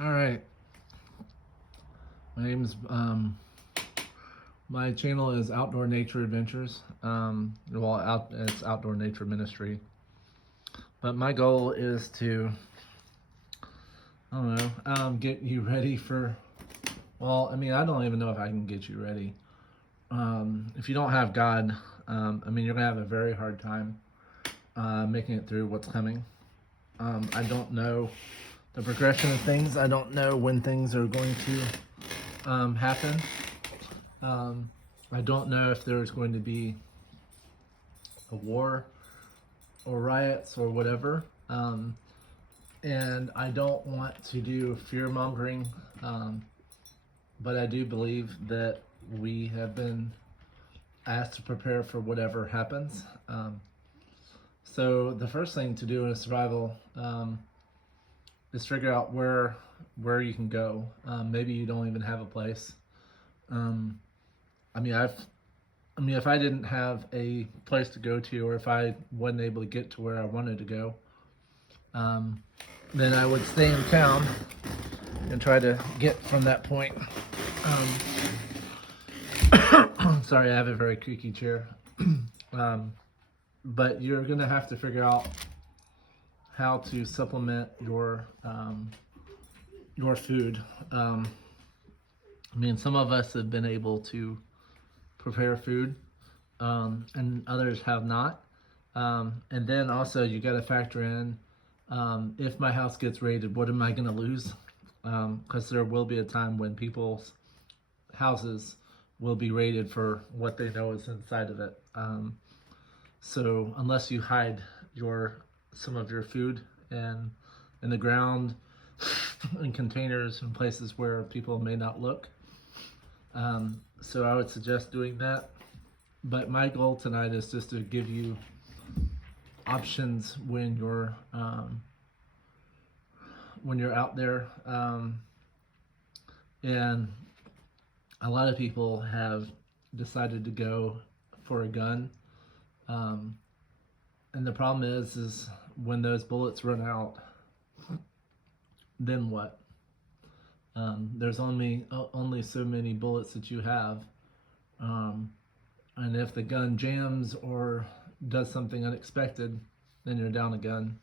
All right. My name's my channel is Outdoor Nature Adventures. It's Outdoor Nature Ministry. But my goal is to, I don't know, get you ready for. Well, I mean, I don't even know if I can get you ready. If you don't have God, you're gonna have a very hard time making it through what's coming. I don't know the progression of things. I don't know when things are going to happen. Um, I don't know if there's going to be a war or riots or whatever. And I don't want to do fear mongering, but I do believe that we have been asked to prepare for whatever happens. So the first thing to do in a survival is figure out where you can go. Maybe you don't even have a place. Um, I mean, I've if I didn't have a place to go to, or if I wasn't able to get to where I wanted to go, um, then I would stay in town and try to get from that point. Sorry, I have a very creaky chair. um, but you're gonna have to figure out how to supplement your food. Some of us have been able to prepare food, and others have not. And then also you got to factor in, if my house gets raided, what am I going to lose? Because there will be a time when people's houses will be raided for what they know is inside of it. So unless you hide some of your food in the ground, in containers, in places where people may not look, so I would suggest doing that. But my goal tonight is just to give you options when you're out there, and a lot of people have decided to go for a gun, um, and the problem is when those bullets run out, then what? There's only so many bullets that you have, um, and if the gun jams or does something unexpected, then you're down a gun.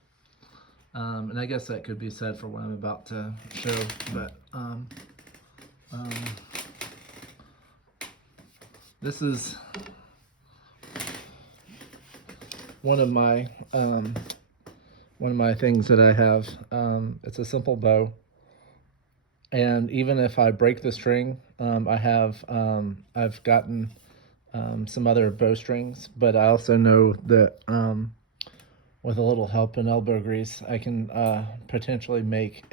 And I guess that could be said for what I'm about to show, but um, this is one of my things that I have. It's a simple bow, and even if I break the string, I've gotten some other bowstrings, but I also know that with a little help and elbow grease, I can potentially make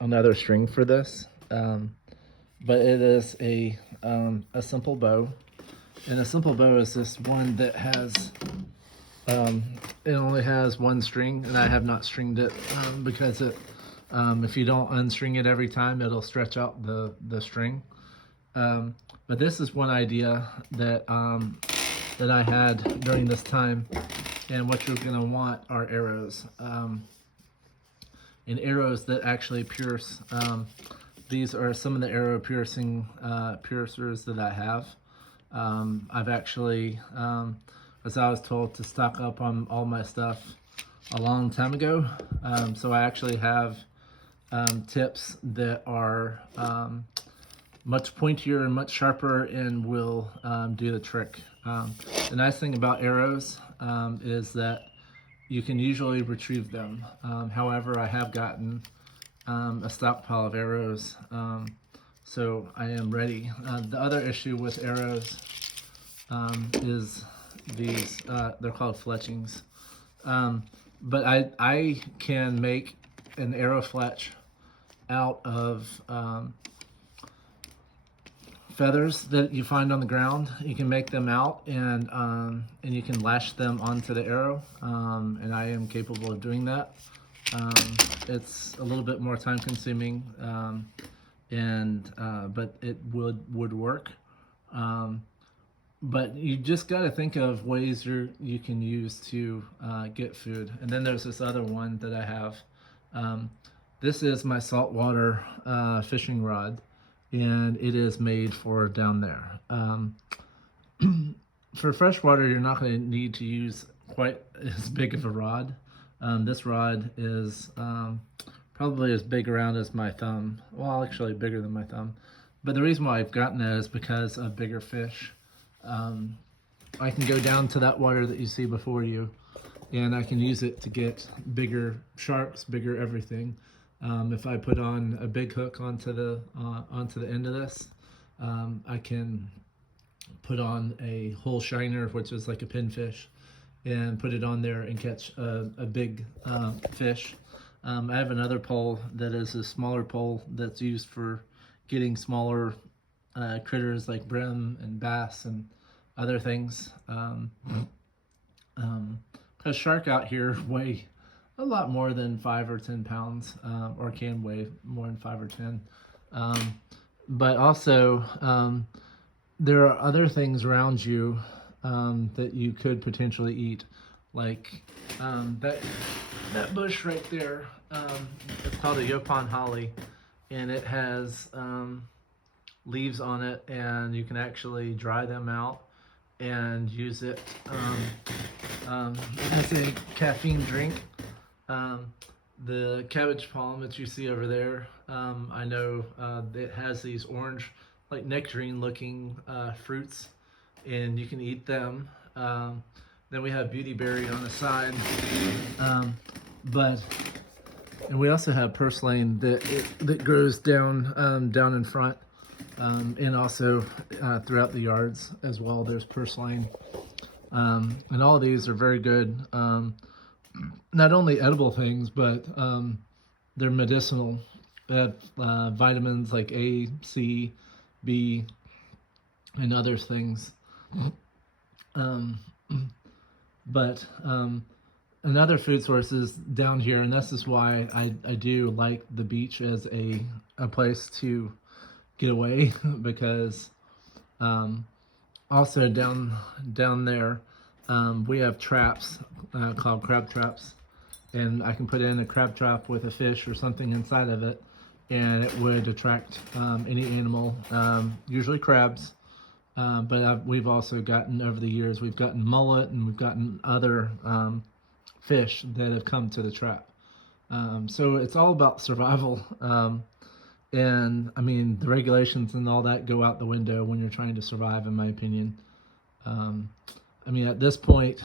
another string for this. But it is a simple bow, and a simple bow is this one that has it only has one string, and I have not stringed it because if you don't unstring it every time, it'll stretch out the string. But this is one idea that I had during this time, and what you're going to want are arrows, and arrows that actually pierce. These are some of the arrow piercers that I have. I've actually, as I was told, to stock up on all my stuff a long time ago. So I actually have tips that are much pointier and much sharper and will do the trick. The nice thing about arrows is that you can usually retrieve them. However, I have gotten a stockpile of arrows, so I am ready. The other issue with arrows is these, they're called fletchings. But I can make an arrow fletch out of feathers that you find on the ground. You can make them out, and you can lash them onto the arrow, and I am capable of doing that. It's a little bit more time consuming, but it would work. But you just got to think of ways you can use to get food. And then there's this other one that I have. This is my saltwater fishing rod, and it is made for down there. For freshwater, you're not going to need to use quite as big of a rod. This rod is probably as big around as my thumb. Well, actually bigger than my thumb. But the reason why I've gotten it is because of bigger fish. I can go down to that water that you see before you, and I can use it to get bigger sharks, bigger everything. If I put on a big hook onto the end of this, I can put on a whole shiner, which is like a pinfish, and put it on there and catch a big fish. I have another pole that is a smaller pole that's used for getting smaller critters like brim and bass and other things. Because shark out here weigh a lot more than 5 or 10 pounds, or can weigh more than 5 or 10. But also, there are other things around you that you could potentially eat, like that bush right there. It's called a Yopon holly, and it has leaves on it, and you can actually dry them out and use it as a caffeine drink. The cabbage palm that you see over there, I know it has these orange, like nectarine looking fruits, and you can eat them. Then we have beautyberry on the side, and we also have purslane that grows down down in front, and also throughout the yards as well. There's purslane, and all of these are very good. Not only edible things, but they're medicinal. They have vitamins like A, C, B, and other things. But another food source is down here, and this is why I do like the beach as a place to get away because also down there we have traps called crab traps, and I can put in a crab trap with a fish or something inside of it, and it would attract any animal, usually crabs. But we've also gotten, over the years, we've gotten mullet, and we've gotten other fish that have come to the trap. So it's all about survival. And I mean, the regulations and all that go out the window when you're trying to survive, in my opinion. I mean, at this point,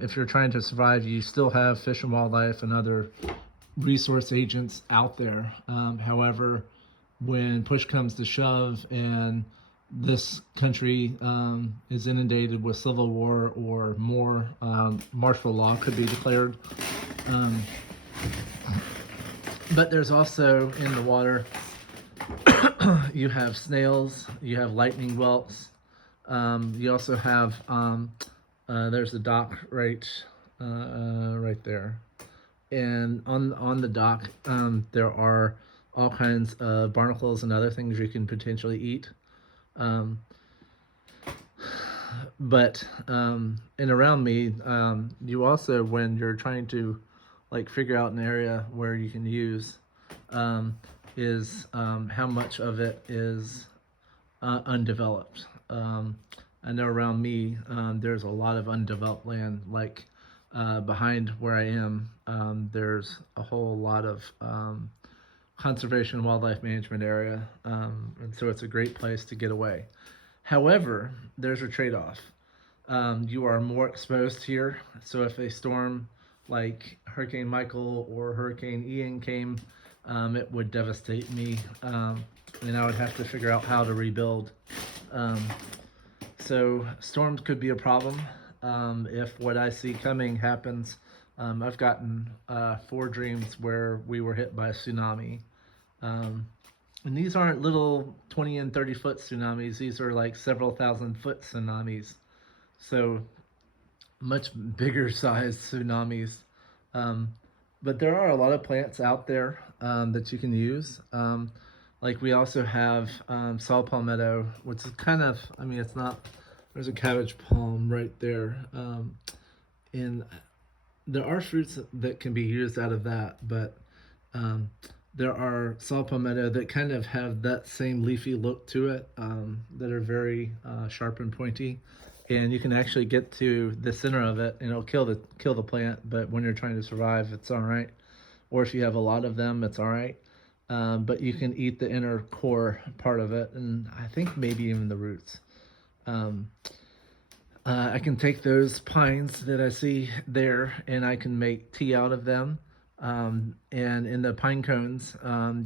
if you're trying to survive, you still have Fish and Wildlife and other resource agents out there. However, when push comes to shove and this country is inundated with civil war or more, martial law could be declared. But there's also in the water, you have snails, you have lightning whelks, you also have, there's the dock right there. And on the dock, there are all kinds of barnacles and other things you can potentially eat. But and around me, you also, when you're trying to like figure out an area where you can use, is how much of it is undeveloped. I know around me there's a lot of undeveloped land, like behind where I am, there's a whole lot of conservation and wildlife management area, and so it's a great place to get away. However, there's a trade-off. You are more exposed here, so if a storm like Hurricane Michael or Hurricane Ian came, it would devastate me, and I would have to figure out how to rebuild. So storms could be a problem if what I see coming happens. I've gotten 4 dreams where we were hit by a tsunami. And these aren't little 20 and 30 foot tsunamis. These are like several thousand foot tsunamis. So much bigger sized tsunamis. But there are a lot of plants out there that you can use. Like we also have saw palmetto, which is kind of, I mean, it's not, there's a cabbage palm right there. And there are fruits that can be used out of that, but there are saw palmetto that kind of have that same leafy look to it, that are very sharp and pointy, and you can actually get to the center of it, and it'll kill the plant. But when you're trying to survive, it's all right. Or if you have a lot of them, it's all right. But you can eat the inner core part of it, and I think maybe even the roots. Um, I can take those pines that I see there, and I can make tea out of them. And in the pine cones,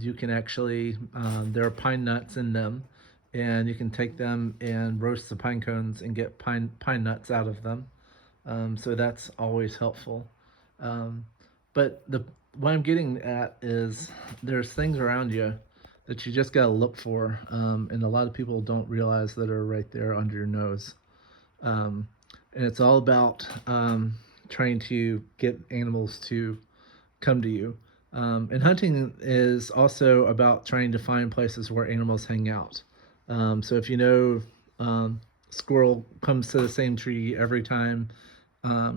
you can actually, there are pine nuts in them, and you can take them and roast the pine cones and get pine nuts out of them. So that's always helpful. Um, but what I'm getting at is there's things around you that you just gotta look for, and a lot of people don't realize that are right there under your nose. Um, and it's all about trying to get animals to come to you. And hunting is also about trying to find places where animals hang out. So if you know, squirrel comes to the same tree every time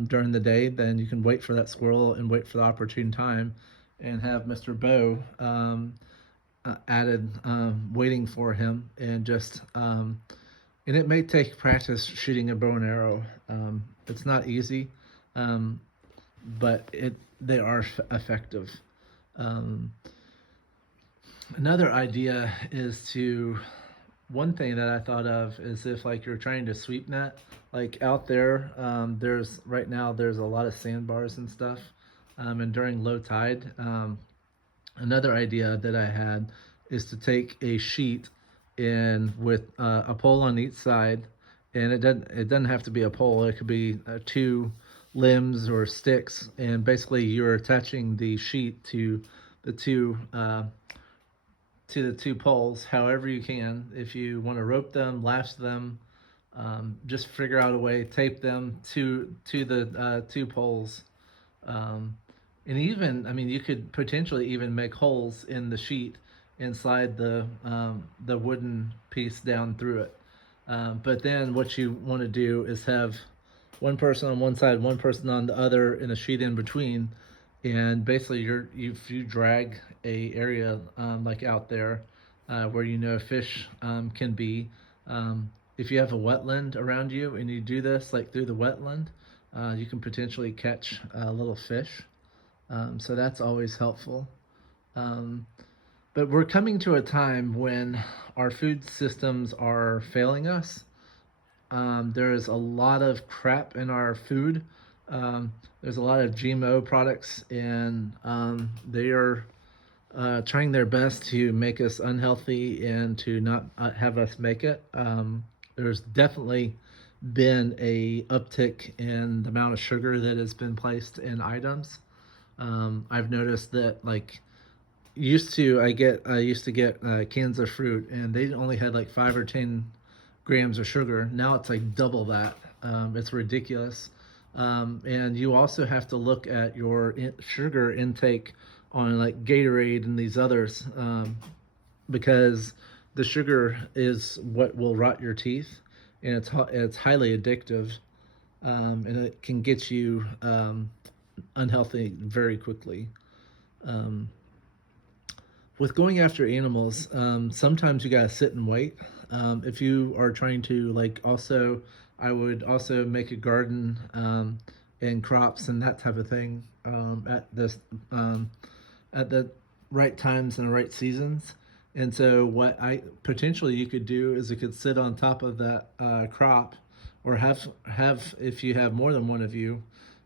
during the day, then you can wait for that squirrel and wait for the opportune time and have Mr. Bow added, waiting for him, and just and it may take practice shooting a bow and arrow. It's not easy, um, but they are effective. Um, Another idea is to one thing that I thought of is if like you're trying to sweep net, like out there, there's right now there's a lot of sandbars and stuff, and during low tide, another idea that I had is to take a sheet and with a pole on each side, and it doesn't have to be a pole. It could be two limbs or sticks, and basically you're attaching the sheet the two uh, to the two poles, however you can. If you want to rope them, lash them, just figure out a way, tape them to the two poles. Um, and even, I mean, you could potentially even make holes in the sheet and slide the wooden piece down through it. But then what you want to do is have one person on one side, one person on the other, and a sheet in between. And basically, if you drag a area, like out there, where you know fish can be. If you have a wetland around you and you do this like through the wetland, you can potentially catch little fish. So that's always helpful. Um, but we're coming to a time when our food systems are failing us. There's a lot of crap in our food. There's a lot of GMO products, and they are trying their best to make us unhealthy and to not have us make it. There's definitely been a uptick in the amount of sugar that has been placed in items. I've noticed that like I used to get cans of fruit, and they only had like 5 or 10 grams of sugar. Now it's like double that. It's ridiculous. And you also have to look at your sugar intake on like Gatorade and these others, because the sugar is what will rot your teeth, and it's highly addictive, and it can get you unhealthy very quickly. Um, with going after animals, sometimes you gotta sit and wait. If you are trying to like also, I would also make a garden, and crops and that type of thing, um, at the right times and the right seasons. And so what I potentially you could do is you could sit on top of that crop, or have if you have more than one of you,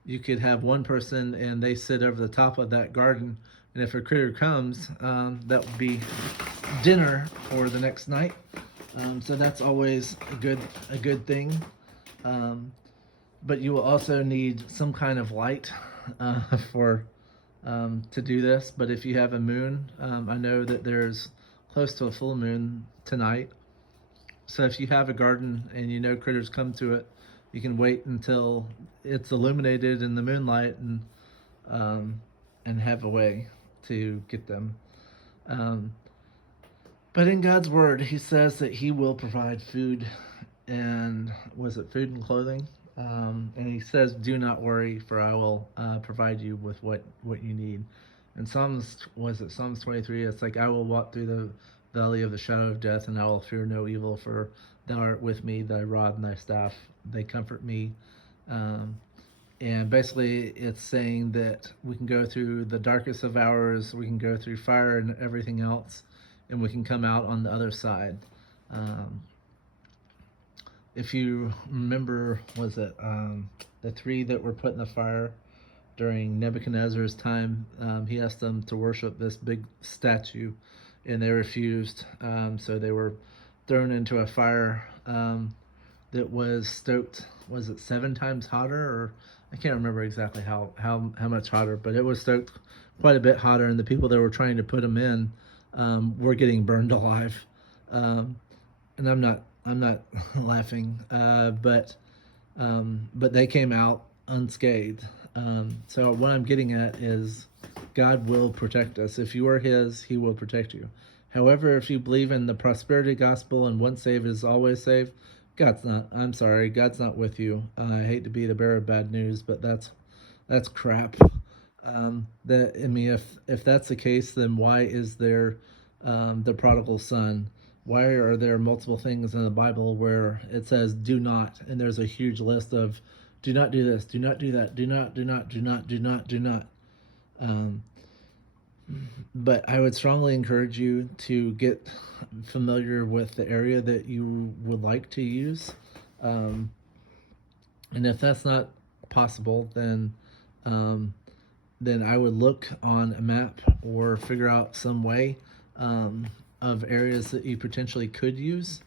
you could have one person and they sit over the top of that garden, and if a critter comes, that would be dinner for the next night. So that's always a good thing. Um, but you will also need some kind of light for to do this. But if you have a moon, I know that there's close to a full moon tonight. So if you have a garden and you know critters come to it, you can wait until it's illuminated in the moonlight, um, and have a way to get them. Um, but in God's word, He says that He will provide food, and was it food and clothing? And He says, "Do not worry, for I will provide you with what you need." In Psalms 23? It's like, I will walk through the valley of the shadow of death, and I will fear no evil, for thou art with me, thy rod and thy staff, they comfort me. Um, and basically, it's saying that we can go through the darkest of hours, we can go through fire and everything else, and we can come out on the other side. Um, if you remember, was it the three that were put in the fire during Nebuchadnezzar's time? He asked them to worship this big statue, and they refused. So they were thrown into a fire that was stoked. Was it 7 times hotter, or I can't remember exactly how much hotter, but it was stoked quite a bit hotter, and the people that were trying to put them in were getting burned alive. Um, and I'm not laughing, but they came out unscathed. So what I'm getting at is, God will protect us. If you are His, He will protect you. However, if you believe in the prosperity gospel and once saved is always saved, God's not. I'm sorry, God's not with you. I hate to be the bearer of bad news, but that's crap. If that's the case, then why is there the prodigal son? Why are there multiple things in the Bible where it says "do not," and there's a huge list of "do not do this, do not do that, do not, do not, do not, do not, do not." Um, but I would strongly encourage you to get familiar with the area that you would like to use. Um, and if that's not possible, um, then I would look on a map or figure out some way of areas that you potentially could use,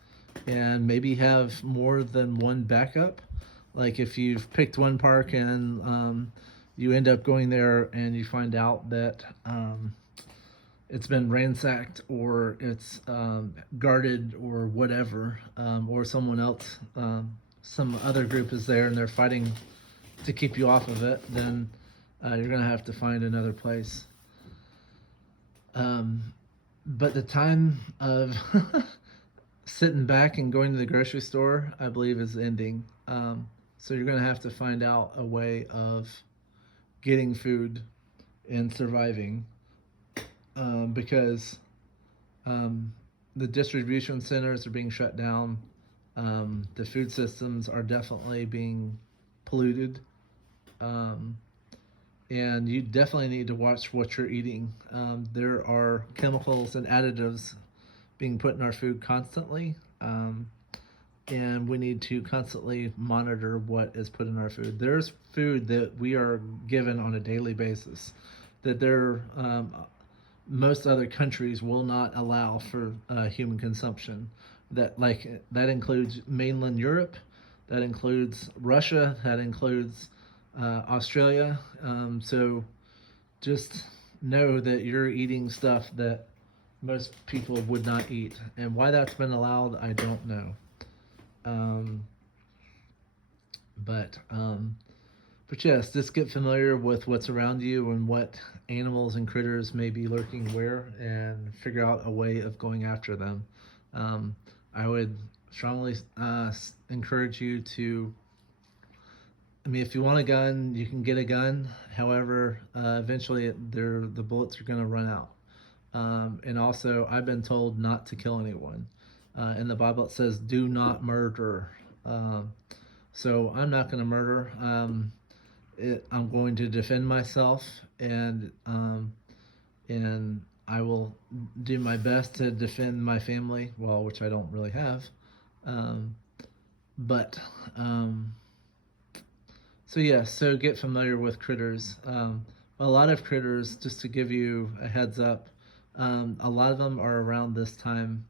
and maybe have more than one backup. Like if you've picked one park and you end up going there and you find out that it's been ransacked, or it's guarded, or whatever, or someone else, some other group is there and they're fighting to keep you off of it, then you're going to have to find another place. But the time of sitting back and going to the grocery store, I believe, is ending. So you're going to have to find out a way of getting food and surviving, because the distribution centers are being shut down. The food systems are definitely being polluted. Um, and you definitely need to watch what you're eating. There are chemicals and additives being put in our food constantly, and we need to constantly monitor what is put in our food. There's food that we are given on a daily basis that most other countries will not allow for human consumption. That includes mainland Europe, that includes Russia, that includes Australia. So just know that you're eating stuff that most people would not eat, and why that's been allowed, I don't know. Um, but um, but yes, just get familiar with what's around you and what animals and critters may be lurking where, and figure out a way of going after them. I would strongly encourage you to. I mean, if you want a gun, you can get a gun. However, eventually the bullets are going to run out. And also, I've been told not to kill anyone. In the Bible, it says, "Do not murder." Um, so I'm not going to murder. I'm going to defend myself, and I will do my best to defend my family. Well, which I don't really have, um, but so yeah. So get familiar with critters. A lot of critters, just to give you a heads up, a lot of them are around this time.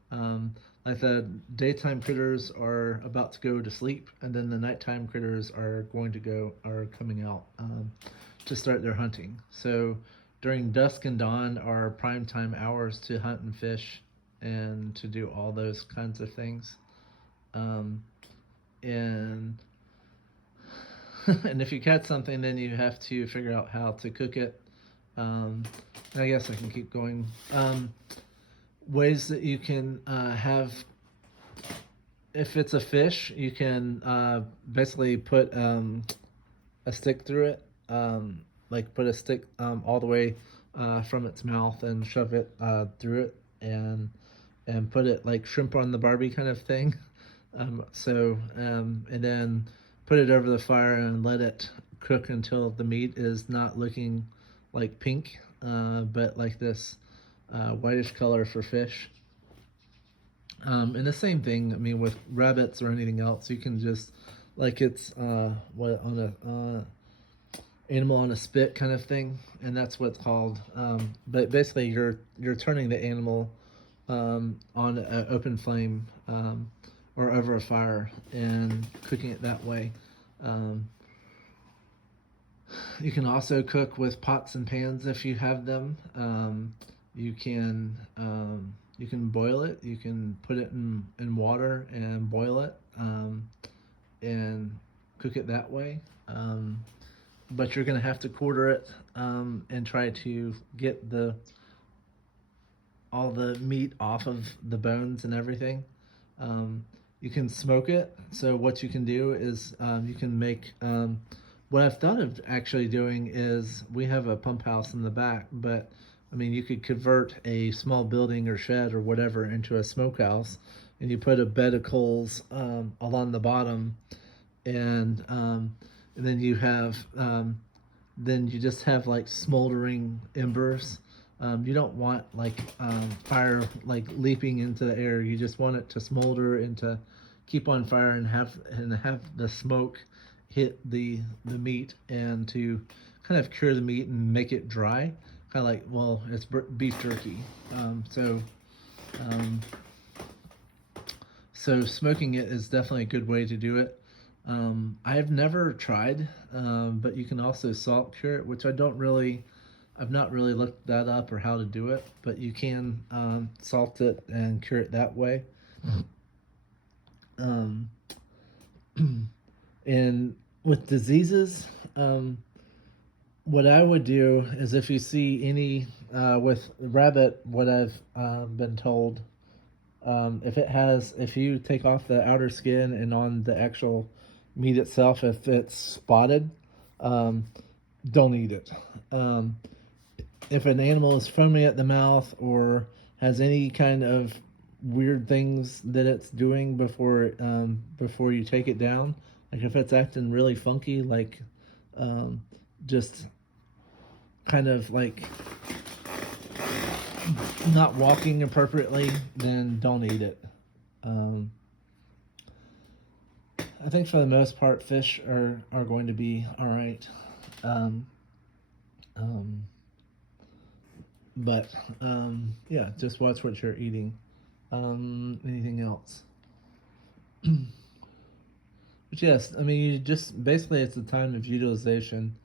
Like the daytime critters are about to go to sleep, and then the nighttime critters are coming out to start their hunting. So during dusk and dawn are prime time hours to hunt and fish, and to do all those kinds of things. Um, and and if you catch something, then you have to figure out how to cook it. And I guess I can keep going. Ways that you can have, if it's a fish, you can basically put a stick through it, like put a stick all the way from its mouth and shove it through it and put it like shrimp on the Barbie kind of thing. And then put it over the fire and let it cook until the meat is not looking like pink, but like this whitish color for fish. And the same thing, I mean, with rabbits or anything else, you can just like it's what on a animal on a spit kind of thing, and that's what's called. But basically, you're turning the animal on an open flame or over a fire and cooking it that way. Um, you can also cook with pots and pans if you have them. You can you can boil it. You can put it in water and boil it and cook it that way. But you're going to have to quarter it and try to get the all the meat off of the bones and everything. You can smoke it. So what you can do is you can make. What I've thought of actually doing is we have a pump house in the back, but I mean you could convert a small building or shed or whatever into a smokehouse, and you put a bed of coals along the bottom, and then you have then you just have like smoldering embers. You don't want like fire like leaping into the air. You just want it to smolder and to keep on fire and have the smoke hit the meat and to kind of cure the meat and make it dry. Kind of like, well, it's beef jerky. Um, so smoking it is definitely a good way to do it. I've never tried, but you can also salt cure it, which I've not really looked that up or how to do it, but you can salt it and cure it that way. Um, and with diseases, what I would do is if you see any with rabbit, what I've been told, if you take off the outer skin and on the actual meat itself, if it's spotted, um, don't eat it. If an animal is foaming at the mouth or has any kind of weird things that it's doing before you take it down, like if it's acting really funky, like just kind of like not walking appropriately, then don't eat it. Um, I think for the most part, fish are going to be all right. Um, um, but yeah, just watch what you're eating. Anything else? But yes, I mean, you just basically it's a time of utilization.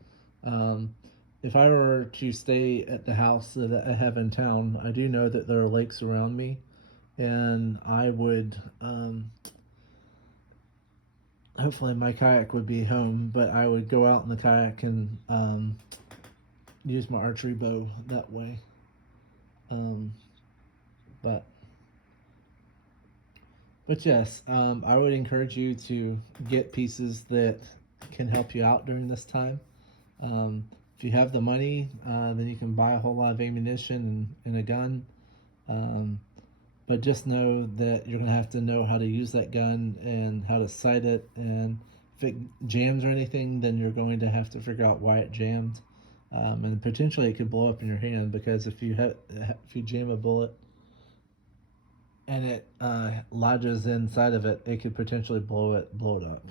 Um, if I were to stay at the house that I have in town, I do know that there are lakes around me, and I would hopefully my kayak would be home, but I would go out in the kayak and use my archery bow that way. Um, but but yes, I would encourage you to get pieces that can help you out during this time. If you have the money, then you can buy a whole lot of ammunition and a gun. Um, but just know that you're going to have to know how to use that gun and how to sight it. And if it jams or anything, then you're going to have to figure out why it jammed. And potentially it could blow up in your hand, because if you jam a bullet and it lodges inside of it, it could potentially blow it up.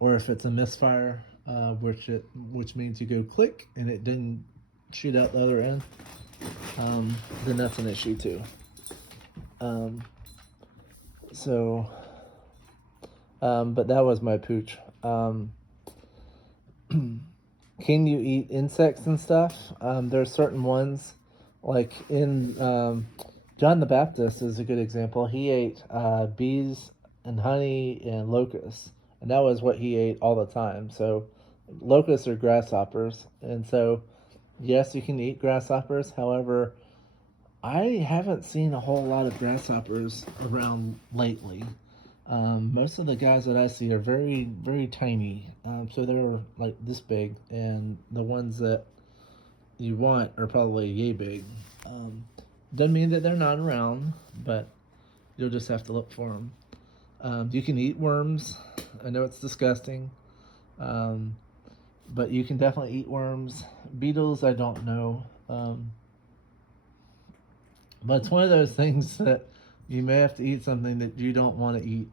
Or if it's a misfire, which means you go click and it didn't shoot out the other end, then that's an issue too. But that was my pooch. Can you eat insects and stuff? There are certain ones, like in John the Baptist is a good example. He ate bees and honey and locusts, and that was what he ate all the time. So locusts are grasshoppers, and so yes, you can eat grasshoppers. However, I haven't seen a whole lot of grasshoppers around lately. Most of the guys that I see are very, very tiny. So they're like this big, and the ones that you want are probably yay big. Doesn't mean that they're not around, but you'll just have to look for them. You can eat worms. I know it's disgusting, um, but you can definitely eat worms. Beetles, I don't know. But it's one of those things that you may have to eat something that you don't want to eat.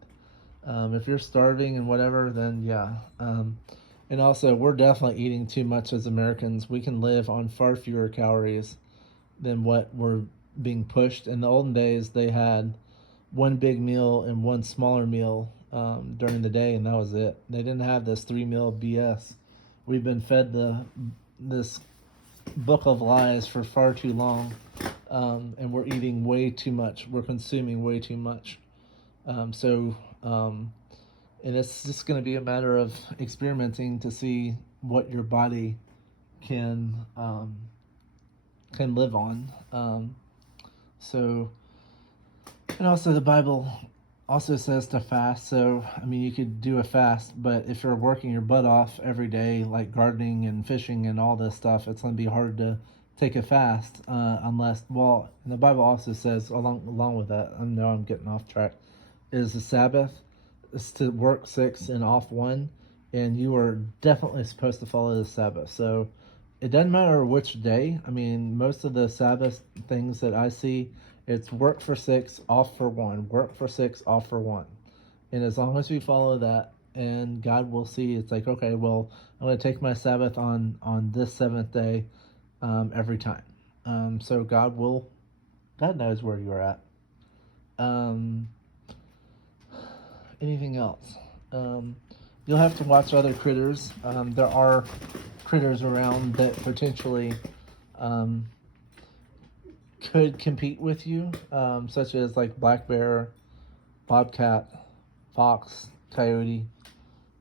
If you're starving and whatever, then yeah. And also, we're definitely eating too much as Americans. We can live on far fewer calories than what we're being pushed. In the olden days, they had one big meal and one smaller meal during the day, and that was it. They didn't have this 3 meal BS. We've been fed this book of lies for far too long, and we're eating way too much. We're consuming way too much. And it's just going to be a matter of experimenting to see what your body can live on. So, and also the Bible also says to fast. So, I mean, you could do a fast, but if you're working your butt off every day, like gardening and fishing and all this stuff, it's going to be hard to take a fast unless, well, and the Bible also says, along with that, I know I'm getting off track, is the Sabbath is to work 6 and off 1, and you are definitely supposed to follow the Sabbath. So it doesn't matter which day. I mean, most of the Sabbath things that I see, it's work for 6, off for 1, work for 6, off for 1. And as long as we follow that, and God will see, it's like, okay, well, I'm going to take my Sabbath on this 7th day every time. So God knows where you're at. Anything else? You'll have to watch other critters. There are critters around that potentially could compete with you, such as like black bear, bobcat, fox, coyote.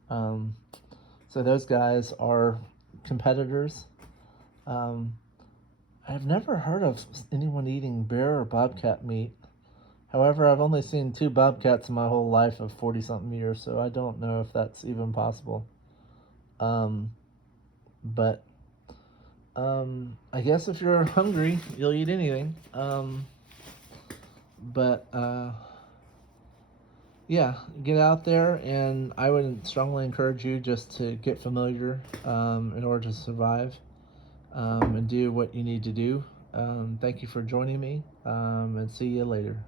So those guys are competitors. I've never heard of anyone eating bear or bobcat meat. However, I've only seen 2 bobcats in my whole life of 40 something years, so I don't know if that's even possible. But I guess if you're hungry, you'll eat anything. But yeah, get out there, and I would strongly encourage you just to get familiar in order to survive and do what you need to do. Thank you for joining me, and see you later.